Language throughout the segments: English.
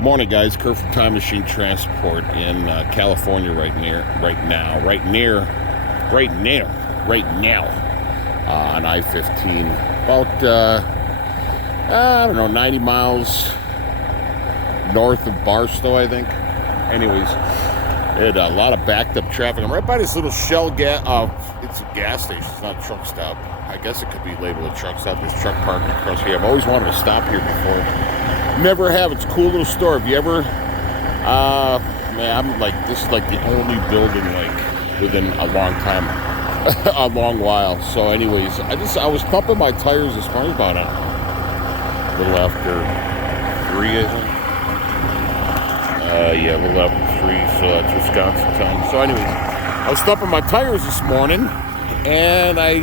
Morning, guys. Kurt from Time Machine Transport in California right now on I-15. About, I don't know, 90 miles north of Barstow, I think. Anyways, it had a lot of backed up traffic. I'm right by this little Shell it's a gas station. It's not a truck stop. I guess it could be labeled a truck stop. There's truck parking across here. I've always wanted to stop here before. Never have. It's a cool little store. Have you ever? Man, I'm like, this is like the only building like within a long time, a long while. So, anyways, I was pumping my tires this morning about a little after 3, I think. Yeah, a little after 3. So that's Wisconsin time. So, anyways, I was pumping my tires this morning, and I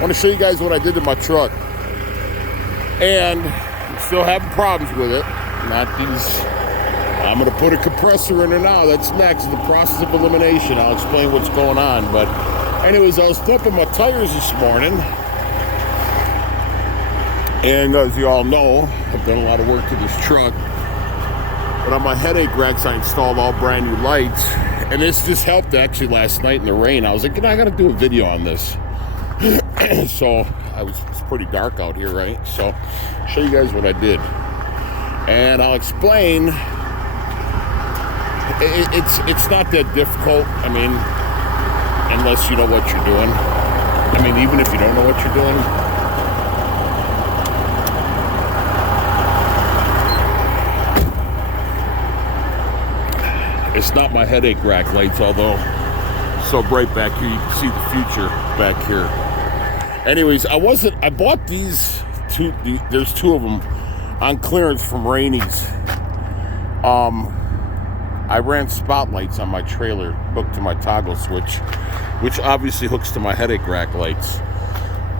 want to show you guys what I did to my truck. And still having problems with it. Not these. I'm going to put a compressor in there now. That's next. The process of elimination. I'll explain what's going on. But anyways, I was flipping my tires this morning. And as you all know, I've done a lot of work to this truck. But on my headache racks, I installed all brand new lights. And this just helped actually last night in the rain. I was like, I got to do a video on this. So it's pretty dark out here, right? So I'll show you guys what I did. And I'll explain. It's not that difficult. I mean, unless you know what you're doing. I mean, even if you don't know what you're doing. It's not my headache rack lights, although so bright back here, you can see the future back here. Anyways, I bought these two, there's 2 of them on clearance from Rainey's. I ran spotlights on my trailer hooked to my toggle switch, which obviously hooks to my headache rack lights.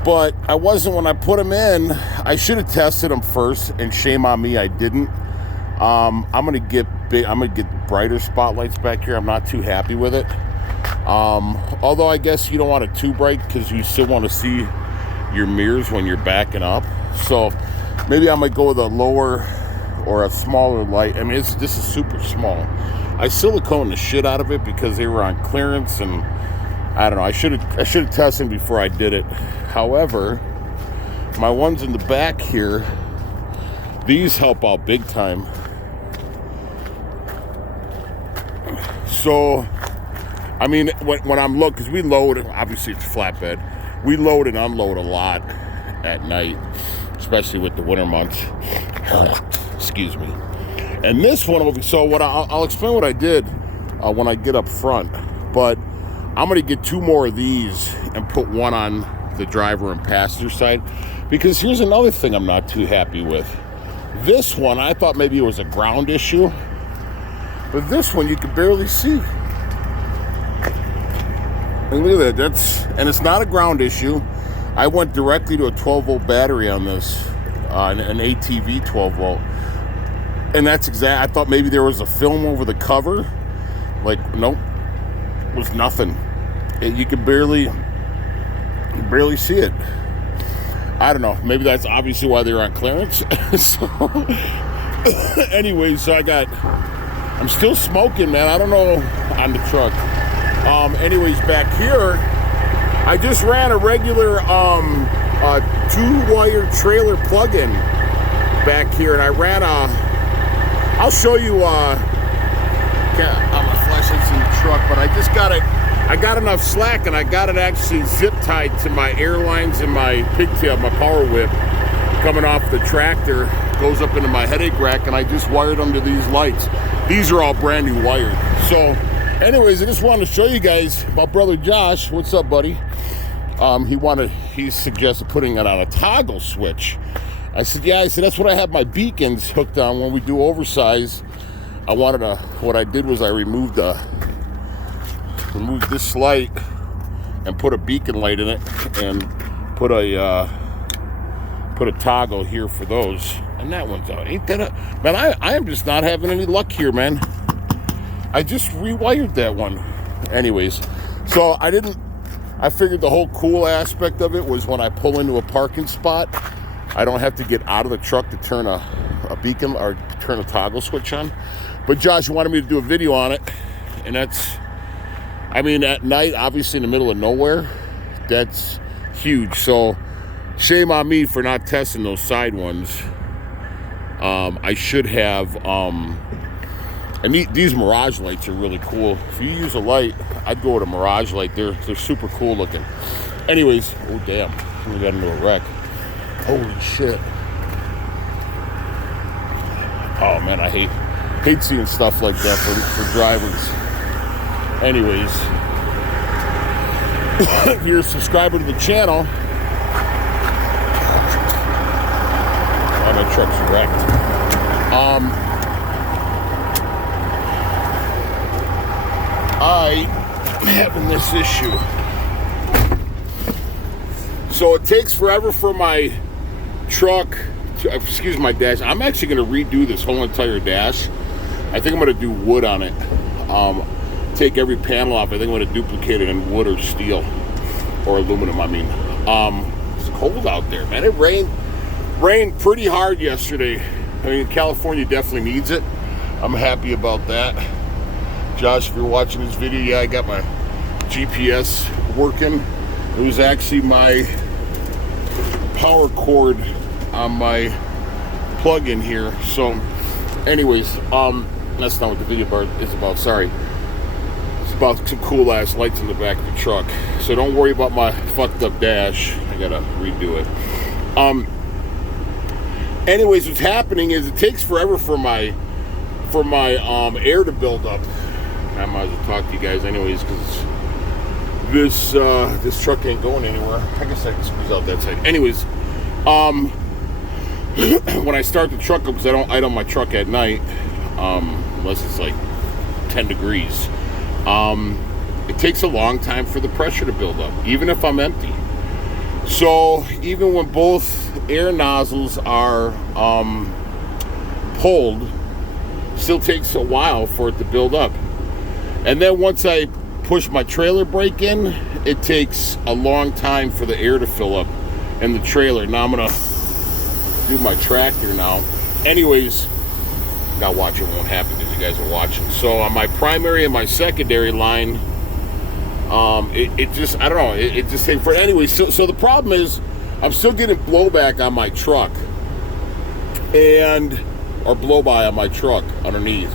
But when I put them in, I should have tested them first, and shame on me, I didn't. I'm gonna get brighter spotlights back here. I'm not too happy with it. Although I guess you don't want it too bright because you still want to see your mirrors when you're backing up. So maybe I might go with a lower or a smaller light. I mean, this is super small. I siliconed the shit out of it because they were on clearance, and I don't know. I should have tested before I did it. However, my ones in the back here, these help out big time. So, I mean, when I'm looking, because we load, obviously it's flatbed, we load and unload a lot at night, especially with the winter months. Excuse me. And this one, so what I'll explain what I did when I get up front, but I'm going to get 2 more of these and put one on the driver and passenger side, because here's another thing I'm not too happy with. This one, I thought maybe it was a ground issue, but this one you can barely see. And look at that, and it's not a ground issue. I went directly to a 12-volt battery on this, an ATV 12-volt. And that's I thought maybe there was a film over the cover. Like, nope, it was nothing. You could barely see it. I don't know, maybe that's obviously why they were on clearance. So, anyways, so I'm still smoking, man. I don't know on the truck. Anyways, back here, I just ran a regular 2-wire trailer plug-in back here, and I ran I'll show you on my flashlights in the truck, but I got enough slack, and I got it actually zip tied to my airlines and my pigtail, my power whip coming off the tractor, goes up into my headache rack, and I just wired them to these lights. These are all brand new wired. So anyways, I just wanted to show you guys my brother Josh. What's up, buddy? He suggested putting it on a toggle switch. I said, yeah. I said, that's what I have my beacons hooked on when we do oversize. What I did was I removed this light and put a beacon light in it, and put a toggle here for those. And that one's out. Ain't that man? I am just not having any luck here, man. I just rewired that one. Anyways, so I figured the whole cool aspect of it was when I pull into a parking spot, I don't have to get out of the truck to turn a beacon or turn the toggle switch on. But Josh wanted me to do a video on it, and that's, I mean, at night, obviously in the middle of nowhere, that's huge. So shame on me for not testing those side ones. I should have, and these Mirage lights are really cool. If you use a light, I'd go with a Mirage light. They're super cool looking. Anyways, oh damn, we got into a wreck. Holy shit. Oh man, I hate seeing stuff like that for drivers. Anyways, if you're a subscriber to the channel, oh, my truck's wrecked. I'm having this issue. So it takes forever for my truck to, excuse my dash. I'm actually going to redo this whole entire dash. I think I'm going to do wood on it. Take every panel off. I think I'm going to duplicate it in wood or steel or aluminum. I mean, it's cold out there, man. It rained pretty hard yesterday. I mean, California definitely needs it. I'm happy about that. Josh, if you're watching this video, yeah, I got my GPS working. It was actually my power cord on my plug-in here. So anyways, that's not what the video is about, sorry. It's about some cool ass lights in the back of the truck. So don't worry about my fucked up dash. I gotta redo it. Anyways, what's happening is it takes forever for my air to build up. I might as well talk to you guys anyways, because this truck ain't going anywhere. I guess I can squeeze out that side. Anyways, when I start the truck up, because I don't idle my truck at night, unless it's like 10 degrees, it takes a long time for the pressure to build up, even if I'm empty. So even when both air nozzles are pulled, still takes a while for it to build up. And then once I push my trailer brake in, it takes a long time for the air to fill up in the trailer. Now I'm gonna do my tractor now. Anyways, gotta watch, it won't happen because you guys are watching. So on my primary and my secondary line, it just, I don't know, it just ain't for, anyway. So the problem is I'm still getting blowback on my truck, or blow by on my truck underneath.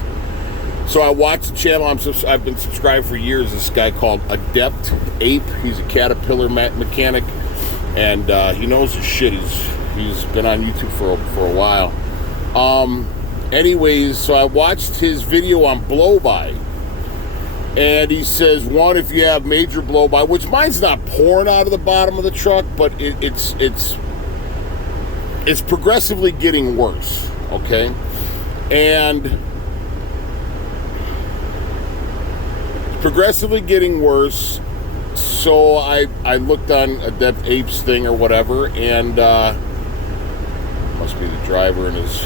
So I watched the channel. I've been subscribed for years. This guy called Adept Ape. He's a Caterpillar mechanic, and he knows his shit. He's been on YouTube for a while. Anyways, so I watched his video on blow by, and he says, one, if you have major blow by, which mine's not pouring out of the bottom of the truck, but it's progressively getting worse. Okay, and progressively getting worse. So I looked on Adept Ape's thing or whatever, and must be the driver and his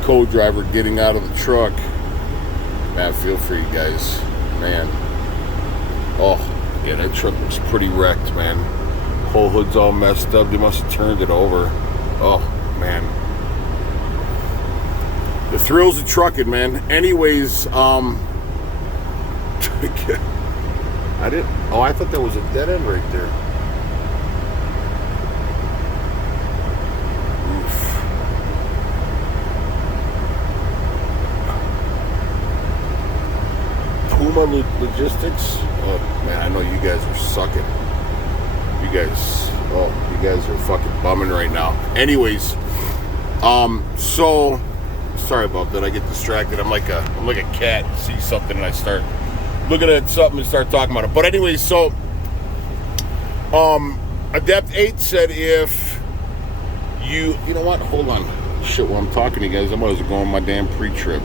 co-driver getting out of the truck. Man, I feel for you guys, man. Oh yeah, that truck was pretty wrecked, man. Whole hood's all messed up. They must have turned it over. Oh man, the thrills of trucking, man. Anyways, I thought that was a dead end right there. Oof. Puma Logistics. Oh man, I know you guys are sucking. You guys are fucking bumming right now. Anyways, so sorry about that. I get distracted. I'm like a cat. See something and I start looking at something and start talking about it. But anyways, so Adept 8 said if you know what? Hold on. Shit, while I'm talking to you guys, I might as well go on my damn pre-trip.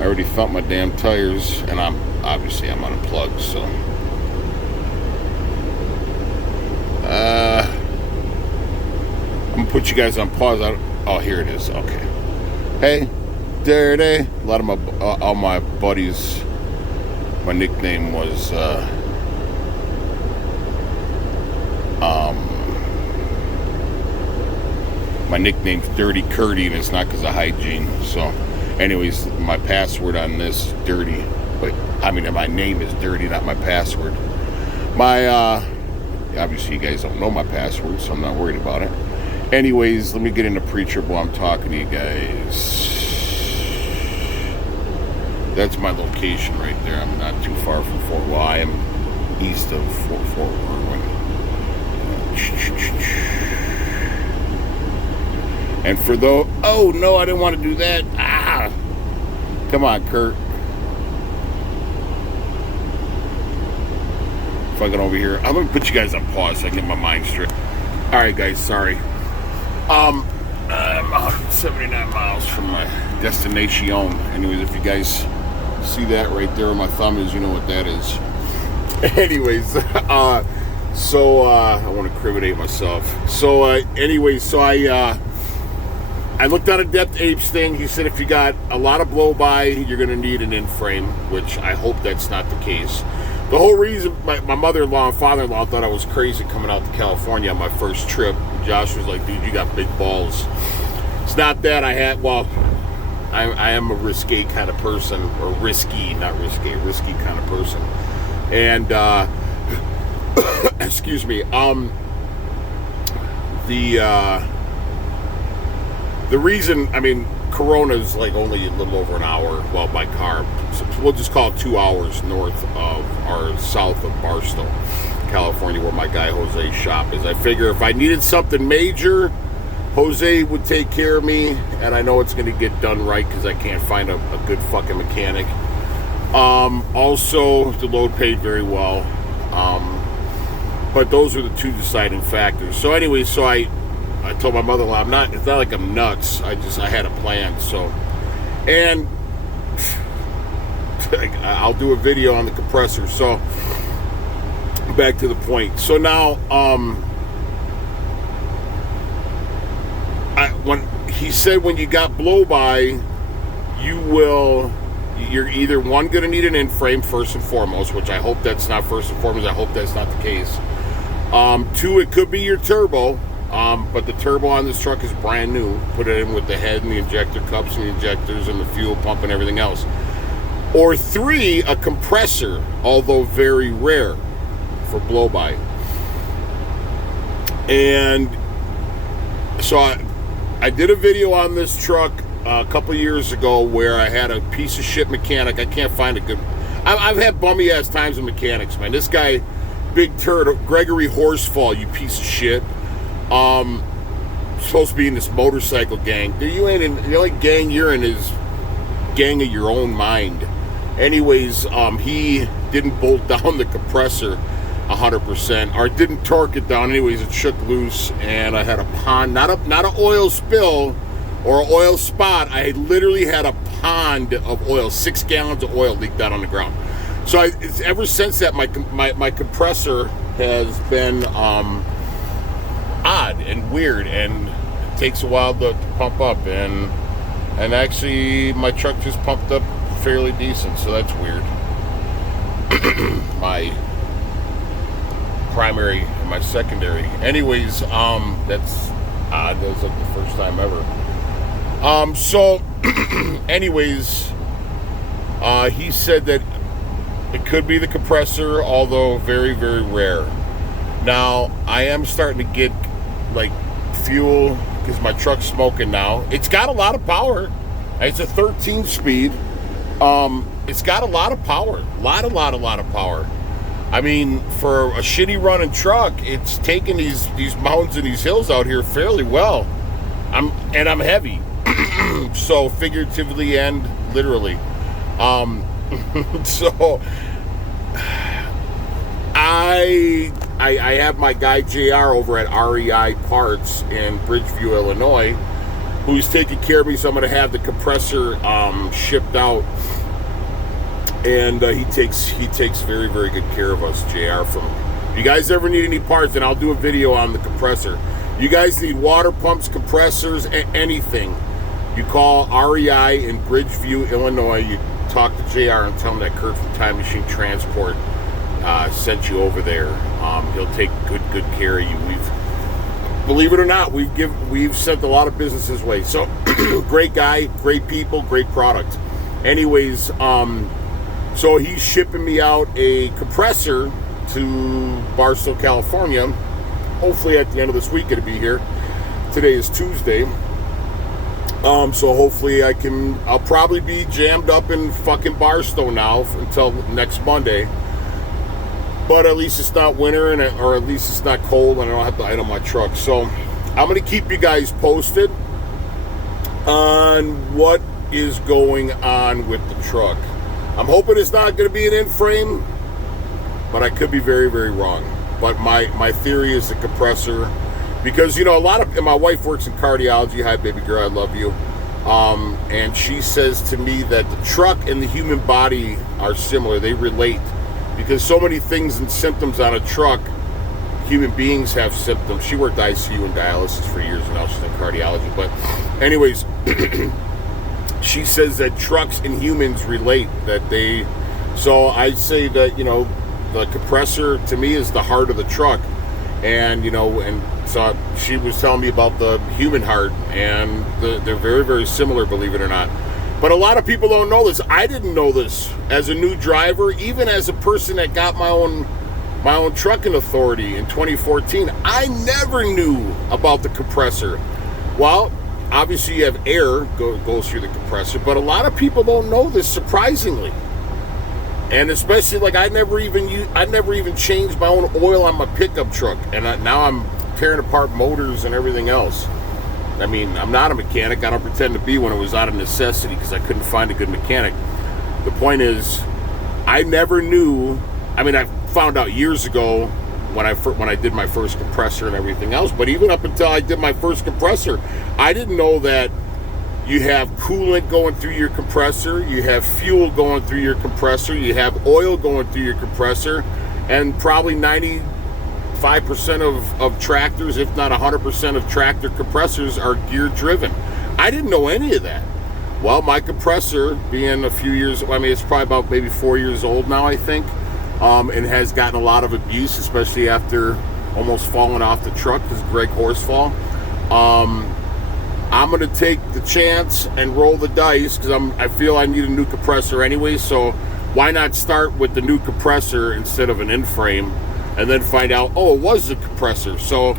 I already thumped my damn tires, and I'm unplugged, so I'm gonna put you guys on pause. Oh, here it is. Okay. Hey, dirty. A lot of all my buddies. My nickname was my nickname's Dirty Curdy, and it's not because of hygiene. So, anyways, my password on this is Dirty. But, I mean, my name is Dirty, not my password. Obviously, you guys don't know my password, so I'm not worried about it. Anyways, let me get into Preacher while I'm talking to you guys. That's my location right there. I'm not too far from Fort. Well, I am east of Fort Irwin. And for those... Oh, no, I didn't want to do that. Come on, Kurt. Fucking over here. I'm going to put you guys on pause so I can get my mind straight. All right, guys, sorry. I'm 179 miles from my destination. Anyways, if you guys see that right there where my thumb is, you know what that is. Anyways, I want to criminate myself. I looked on a Depth Apes thing. He said if you got a lot of blow-by, you're going to need an in-frame, which I hope that's not the case. The whole reason my mother-in-law and father-in-law thought I was crazy coming out to California on my first trip. Josh was like, dude, you got big balls. It's not that I am a risque kind of person, or risky kind of person. And, excuse me, the reason, I mean, Corona's like only a little over an hour, well, by car. So we'll just call it 2 hours north of or south of Barstow, California, where my guy Jose's shop is. I figure if I needed something major, Jose would take care of me, and I know it's going to get done right because I can't find a good fucking mechanic. Also, the load paid very well. But those are the two deciding factors. So anyway, I told my mother-in-law, it's not like I'm nuts. I had a plan. So, and I'll do a video on the compressor. So, back to the point. So now, when he said when you got blow-by, you're either one going to need an in-frame first and foremost, which I hope that's not first and foremost. I hope that's not the case. Two, it could be your turbo. But the turbo on this truck is brand new. Put it in with the head and the injector cups and the injectors and the fuel pump and everything else. Or three, a compressor, although very rare for blow-by. And so I did a video on this truck a couple years ago where I had a piece of shit mechanic. I can't find a good... I've had bummy ass times with mechanics, man. This guy, big turd, Gregory Horsefall, you piece of shit. Supposed to be in this motorcycle gang. You ain't in the only gang you're in is gang of your own mind. Anyways, he didn't bolt down the compressor 100%, or didn't torque it down. Anyways, it shook loose, and I had a pond, not an oil spill or an oil spot. I literally had a pond of oil, 6 gallons of oil leaked out on the ground. So ever since that, my compressor has been odd and weird, and it takes a while to pump up, and actually my truck just pumped up fairly decent, so that's weird. My primary and my secondary, anyways, that's odd. That was like the first time ever. Anyways, he said that it could be the compressor, although very, very rare. Now I am starting to get like fuel because my truck's smoking now. It's got a lot of power. It's a 13 speed. It's got a lot of power. A lot of power. I mean, for a shitty running truck, it's taking these mountains and these hills out here fairly well. I'm heavy. So figuratively and literally. So I have my guy JR over at REI Parts in Bridgeview, Illinois, who's taking care of me, so I'm going to have the compressor shipped out. And he takes very, very good care of us, JR. If you guys ever need any parts, then I'll do a video on the compressor. You guys need water pumps, compressors, anything, you call REI in Bridgeview, Illinois. You talk to JR and tell him that Kurt from Time Machine Transport sent you over there. He'll take good care of you. believe it or not, we've sent a lot of business his way. So great guy, great people, great product. Anyways, so he's shipping me out a compressor to Barstow, California. Hopefully at the end of this week it'll be here. Today is Tuesday. So hopefully I'll probably be jammed up in fucking Barstow now until next Monday. But at least it's not winter, or at least it's not cold, and I don't have to idle my truck. So I'm going to keep you guys posted on what is going on with the truck. I'm hoping it's not going to be an in-frame, but I could be very, very wrong. But my theory is the compressor, because, you know, and my wife works in cardiology. Hi, baby girl, I love you. And she says to me that the truck and the human body are similar. They relate, because so many things and symptoms on a truck, human beings have symptoms. She worked ICU and dialysis for years, and now she's in cardiology. But anyways, she says that trucks and humans relate, so I say that, you know, the compressor to me is the heart of the truck. And, you know, and so she was telling me about the human heart, and they're very, very similar, believe it or not. But a lot of people don't know this. I didn't know this as a new driver, even as a person that got my own trucking authority in 2014. I never knew about the compressor. Well, obviously you have air goes through the compressor, but a lot of people don't know this, surprisingly. And especially, like, I never even changed my own oil on my pickup truck, and now I'm tearing apart motors and everything else. I mean, I'm not a mechanic. I don't pretend to be when it was out of necessity, because I couldn't find a good mechanic. The point is, I never knew. I mean, I found out years ago when I did my first compressor and everything else. But even up until I did my first compressor, I didn't know that you have coolant going through your compressor, you have fuel going through your compressor, you have oil going through your compressor, and probably 95% of tractors, if not 100% of tractor compressors, are gear driven. I didn't know any of that. Well, my compressor, being a few years, I mean, it's probably about maybe 4 years old now, I think, and has gotten a lot of abuse, especially after almost falling off the truck because Greg Horsfall. I'm going to take the chance and roll the dice, because I feel I need a new compressor anyway, so why not start with the new compressor instead of an in-frame, and then find out, oh, it was the compressor. So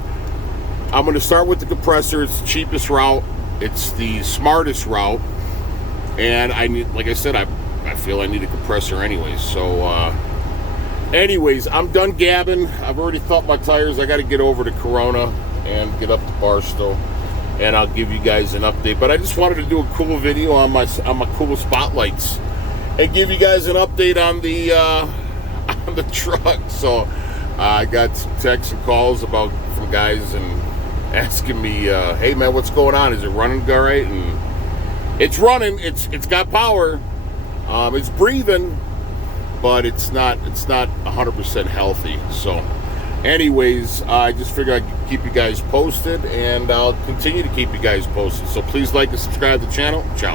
I'm going to start with the compressor. It's the cheapest route. It's the smartest route. And I need, like I said, I feel I need a compressor anyway. So anyways, I'm done gabbing. I've already thumped my tires. I got to get over to Corona and get up to Barstow, and I'll give you guys an update. But I just wanted to do a cool video on my cool spotlights and give you guys an update on the truck. So I got some texts and calls from guys and asking me, hey man, what's going on? Is it running all right? And it's running. It's got power. It's breathing, but it's not 100% healthy. So anyways, I just figured I'd keep you guys posted, and I'll continue to keep you guys posted. So please like and subscribe to the channel. Ciao.